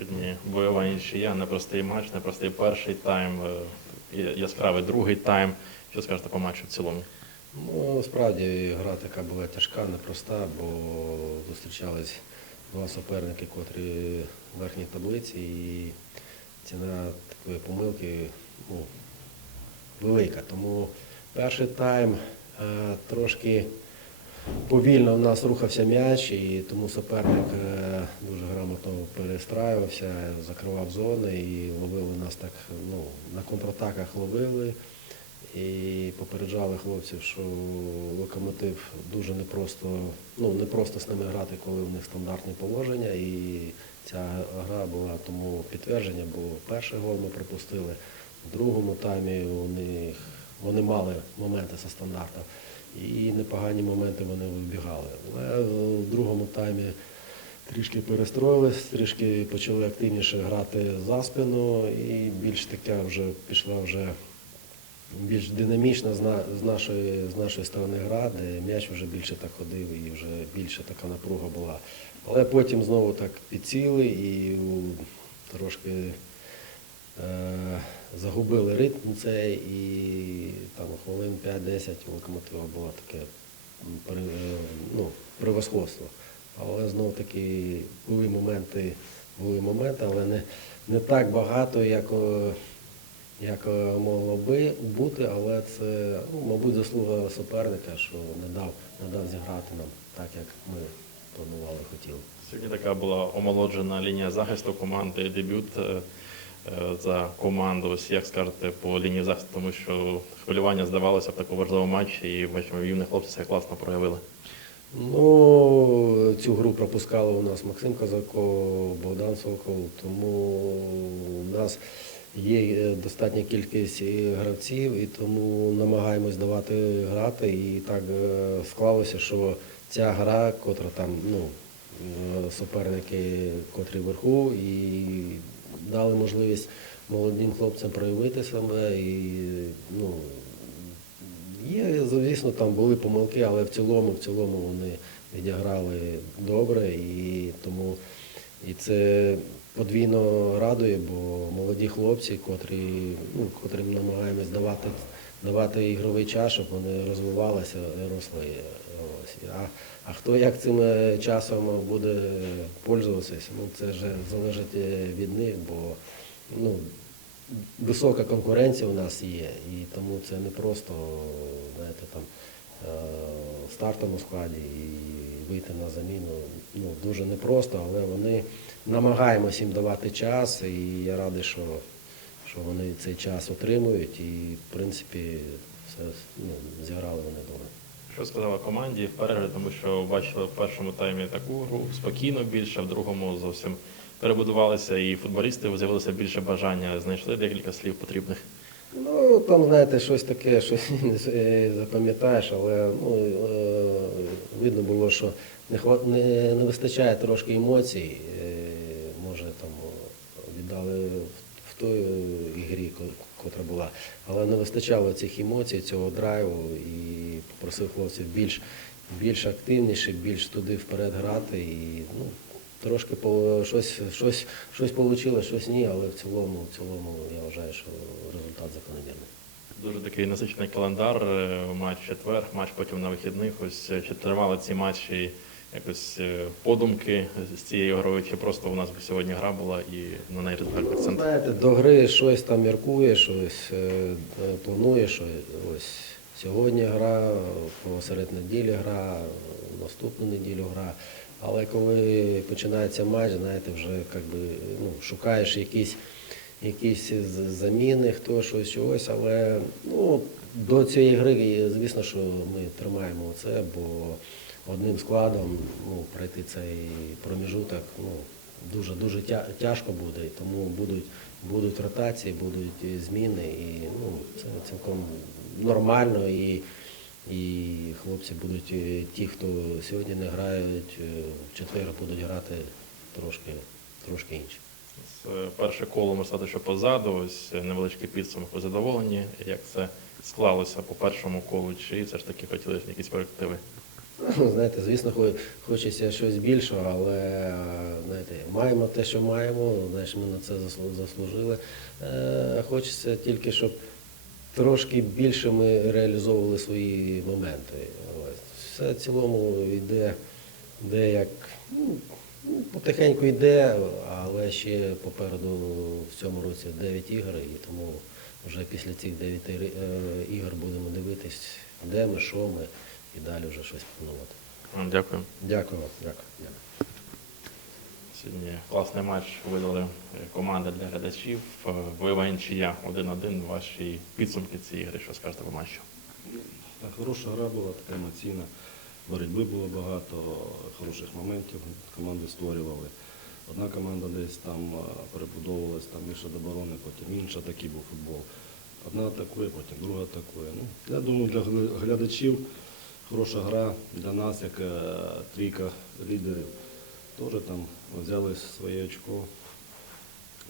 Сьогодні бойова нічия, непростий матч, непростий перший тайм, е, яскравий другий тайм. Що скажете по матчу в цілому? Ну, справді гра така була тяжка, непроста, бо зустрічались два суперники, котрі в верхній таблиці, і ціна такої помилки ну, велика. Тому перший тайм е, трошки повільно в нас рухався м'яч, і тому суперник е, дуже грамотно перестраювався, закривав зони і ловили нас так, ну, на контратаках ловили. І попереджали хлопців, що локомотив дуже непросто, ну не просто з ними грати, коли в них стандартні положення. І ця гра була тому підтвердження, бо перший гол ми пропустили, в другому таймі у них вони мали моменти зі стандарту, і непогані моменти вони вибігали. Але в другому таймі трішки перестроїлись, трішки почали активніше грати за спину, і більш така вже пішла вже більш динамічна з, нашої, з нашої сторони гра, де м'яч вже більше так ходив і вже більше така напруга була. Але потім знову так підсіли і трошки е, загубили ритм цей, і там хвилин 5-10 у локомотива було таке е, ну, превосходство. Але знов таки були моменти, були моменти, але не, не так багато, як. е, як е, могло би бути, але це, ну, мабуть, заслуга суперника, що не дав, не дав зіграти нам так, як ми планували, хотіли. Сьогодні така була омолоджена лінія захисту команди, дебют за команду. Ось як скажете по лінії захисту, тому що хвилювання здавалося в такому важливому матчі, і бачимо, юні хлопці себе класно проявили. Ну, цю гру пропускали у нас Максим Казаков, Богдан Сокол, тому у нас є е, достатня кількість е, гравців, і тому намагаємось давати грати. І так е, склалося, що ця гра, котра там, ну, е, суперники, котрі вверху, і дали можливість молодим хлопцям проявити себе. І, ну, Є, звісно, там були помилки, але в цілому, в цілому вони відіграли добре і тому і це подвійно радує, бо молоді хлопці, котрі, ну, котрим намагаємось давати, давати ігровий час, щоб вони розвивалися, росли. А, а хто як цим е, часом буде пользуватися, ну це вже залежить е, від них, бо ну, висока конкуренція у нас є, і тому це не просто знаєте, там, е, в стартовому складі і вийти на заміну. Ну, дуже непросто, але вони намагаємося їм давати час, і я радий, що, що вони цей час отримують, і в принципі все ну, зіграли вони добре. Що сказала команді в перегляді, тому що бачили в першому таймі таку гру спокійно більше, в другому зовсім перебудувалися, і футболісти з'явилося більше бажання, знайшли декілька слів потрібних. Ну, там, знаєте, щось таке, що не е, запам'ятаєш, але ну, е, видно було, що не, не, вистачає трошки емоцій. Е, Може, там віддали в, той ігрі, котра була, але не вистачало цих емоцій, цього драйву і попросив хлопців більш, більш активніше, більш туди вперед грати. І, ну, Трошки по щось, щось, щось вийшло, щось ні, але в цілому, в цілому я вважаю, що результат закономірний. Дуже такий насичений календар, е, матч четвер, матч потім на вихідних. Ось е, чи тривали ці матчі якось е, подумки з цієї грою, чи просто у нас сьогодні гра була і на неї результат акцент. Знаєте, до гри щось там міркує, щось е, е, планує, що ось сьогодні гра, посеред неділі гра, наступну неділю гра. Але коли починається матч, знаєте, вже як би, ну, шукаєш якісь, якісь заміни, хто щось чогось, але ну, до цієї гри, звісно, що ми тримаємо це, бо одним складом ну, пройти цей проміжуток ну, дуже дуже тяжко буде, тому будуть, будуть ротації, будуть е, зміни, і ну, це цілком нормально. І, і хлопці будуть е, ті, хто сьогодні не грають, е, в четвер будуть грати трошки, трошки інші. З, е, Перше коло можна сказати, що позаду, ось невеличкий підсумок. Задоволені, як це склалося по першому колу, чи все ж таки хотіли якісь корективи? Ну, Знаєте, звісно, хочеться щось більшого, але е, знаєте, маємо те, що маємо, знаєш, ми на це заслужили. Е, Хочеться тільки, щоб трошки більше ми реалізовували свої моменти. Все в цілому йде, йде як ну, потихеньку йде, але ще попереду в цьому році 9 ігор, і тому вже після цих 9 ігор будемо дивитись, де ми, що ми, і далі вже щось планувати. Дякую. Дякую, вам, дякую. дякую. Сьогодні класний матч видали е, команди для глядачів. Е, Бойова нічия 1-1. Ваші підсумки цієї гри, що скажете по матчу? Так, хороша гра була, така емоційна. Боротьби було багато, хороших моментів команди створювали. Одна команда десь там а, перебудовувалась, там більше до оборони, потім інша, такий був футбол. Одна атакує, потім друга атакує. Ну, я думаю, для глядачів хороша гра для нас, як е, трійка лідерів. Теж там взяли своє очко,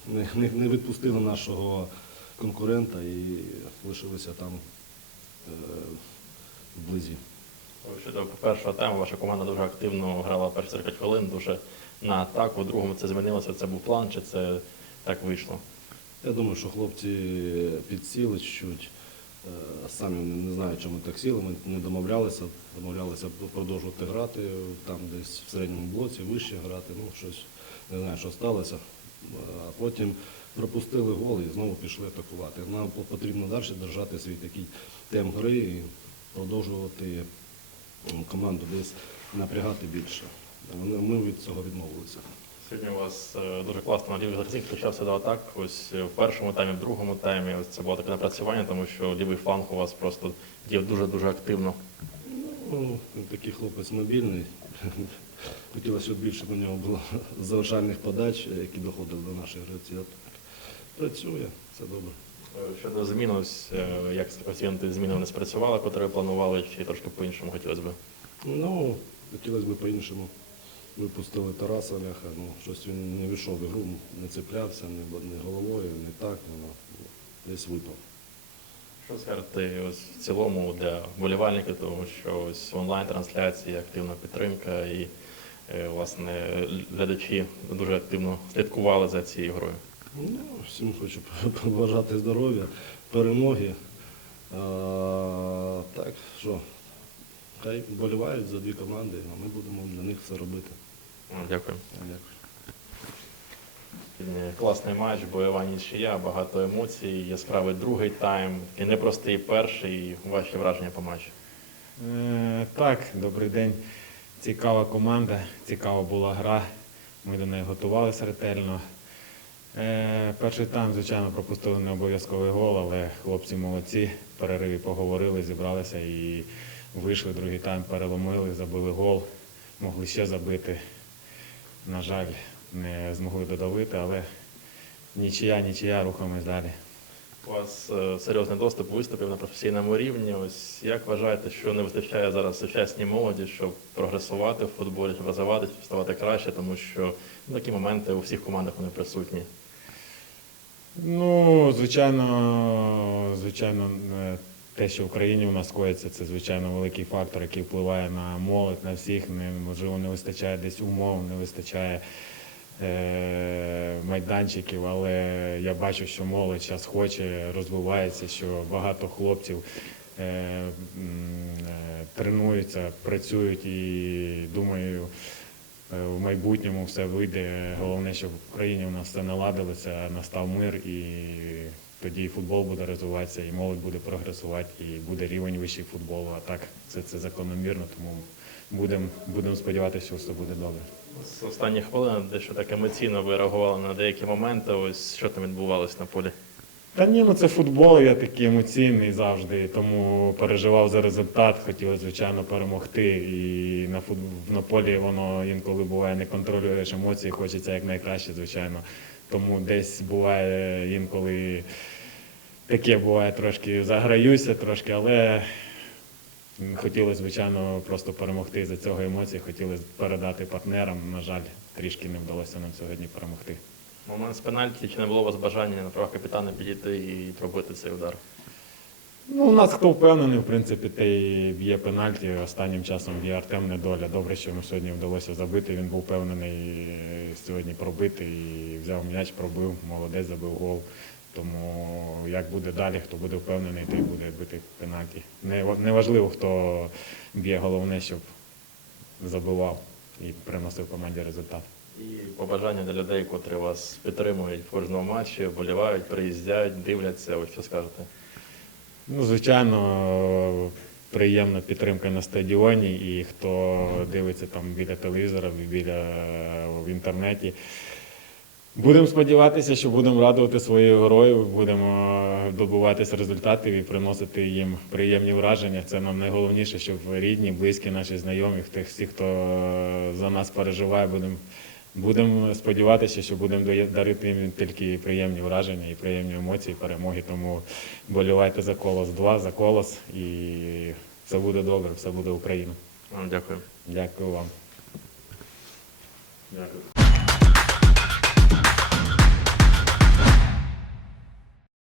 не, не, не відпустили нашого конкурента і лишилися там е, вблизі. Щодо першого тайму, ваша команда дуже активно грала перші 40 хвилин, дуже на атаку. У другому це змінилося. Це був план, чи це так вийшло? Я думаю, що хлопці підсіли чуть-чуть. Е, Самі не знаю, чому так сіли. Ми не домовлялися, домовлялися продовжувати грати там десь в середньому блоці, вище грати. Ну, щось не знаю, що сталося. Е, А потім пропустили гол і знову пішли атакувати. Нам потрібно далі держати свій такий темп гри і продовжувати команду десь напрягати більше. Ми від цього відмовилися. Сьогодні у вас е, дуже класно лівий захисник включався до атак. Ось е, в першому таймі, в другому таймі. Ось це було таке напрацювання, тому що лівий фланг у вас просто діяв дуже-дуже активно. Ну, такий хлопець мобільний. Хотілося, щоб більше на нього було завершальних подач, які доходили до наших гравців. Працює, все добре. Е, Щодо змін, ось е, як коефіцієнти зміни не спрацювали, котрі планували, чи трошки по-іншому хотілося б. Ну, хотілося б по-іншому. Випустили Тараса Ляха, ну, щось він не вийшов в ігру, не цеплявся, бо- головою, не так, воно десь випав. Що скажете ось в цілому для вболівальників, тому що ось онлайн-трансляції, активна підтримка і е, власне глядачі дуже активно слідкували за цією грою. Ну, всім хочу побажати здоров'я, перемоги. А, так, що, хай вболівають за дві команди, а ми будемо для них все робити. Дякую. Дякую. Класний матч, бойова нічия, багато емоцій, яскравий другий тайм, і непростий перший. Ваші враження по матчу. Е, Так, добрий день. Цікава команда, цікава була гра. Ми до неї готувалися ретельно. Е, Перший тайм, звичайно, пропустили не обов'язковий гол, але хлопці молодці. В перериві поговорили, зібралися і вийшли. Другий тайм переломили, забили гол. Могли ще забити. На жаль, не змогли додавити, але нічия, нічия, рухаємось далі. У вас е, серйозний доступ виступів на професійному рівні. Ось як вважаєте, що не вистачає зараз сучасній молоді, щоб прогресувати в футболі, щоб розвиватися, щоб ставати краще, тому що ну, такі моменти у всіх командах вони присутні. Ну, звичайно, звичайно, е, те, що в Україні у нас коїться, це звичайно великий фактор, який впливає на молодь, на всіх. Не, можливо, не вистачає десь умов, не вистачає е, майданчиків, але я бачу, що молодь зараз хоче, розвивається, що багато хлопців е, е, тренуються, працюють і думаю. Е, В майбутньому все вийде. Головне, щоб в Україні у нас все наладилося, настав мир, і тоді і футбол буде розвиватися, і молодь буде прогресувати, і буде рівень вищий футболу. А так це, це закономірно, тому будемо будем сподіватися, що все буде добре. З останніх хвилин дещо так емоційно ви реагували на деякі моменти. Ось що там відбувалося на полі. Та ні, ну це футбол, я такий емоційний завжди, тому переживав за результат, хотів, звичайно, перемогти. І на фут... на полі воно інколи буває, не контролюєш емоції, хочеться якнайкраще, звичайно. Тому десь буває інколи таке буває трошки заграюся трошки, але хотілося, звичайно, просто перемогти за цього емоції, хотілося передати партнерам. На жаль, трішки не вдалося нам сьогодні перемогти. Момент з пенальті, чи не було у вас бажання на правах капітана підійти і пробити цей удар? Ну, у нас хто впевнений, в принципі, той б'є пенальті. Останнім часом б'є Артем Недоля. Добре, що йому сьогодні вдалося забити. Він був впевнений е, сьогодні пробити і взяв м'яч, пробив, молодець, забив гол. Тому як буде далі, хто буде впевнений, той буде бити пенальті. Не, неважливо, хто б'є, головне, щоб забивав і приносив команді результат. І побажання для людей, котрі вас підтримують в кожному матчі, вболівають, приїздять, дивляться. Ось що скажете? Ну, звичайно, приємна підтримка на стадіоні, і хто дивиться там біля телевізора, біля в інтернеті. Будемо сподіватися, що будемо радувати своїх героїв, будемо добуватися результатів і приносити їм приємні враження. Це нам найголовніше, щоб рідні, близькі, наші знайомі, тих всі, хто за нас переживає, будемо Будемо сподіватися, що будемо дарити їм тільки приємні враження і приємні емоції, перемоги. Тому болівайте за колос 2, за колос, і все буде добре, все буде Україна. Дякую. Дякую вам. Дякую.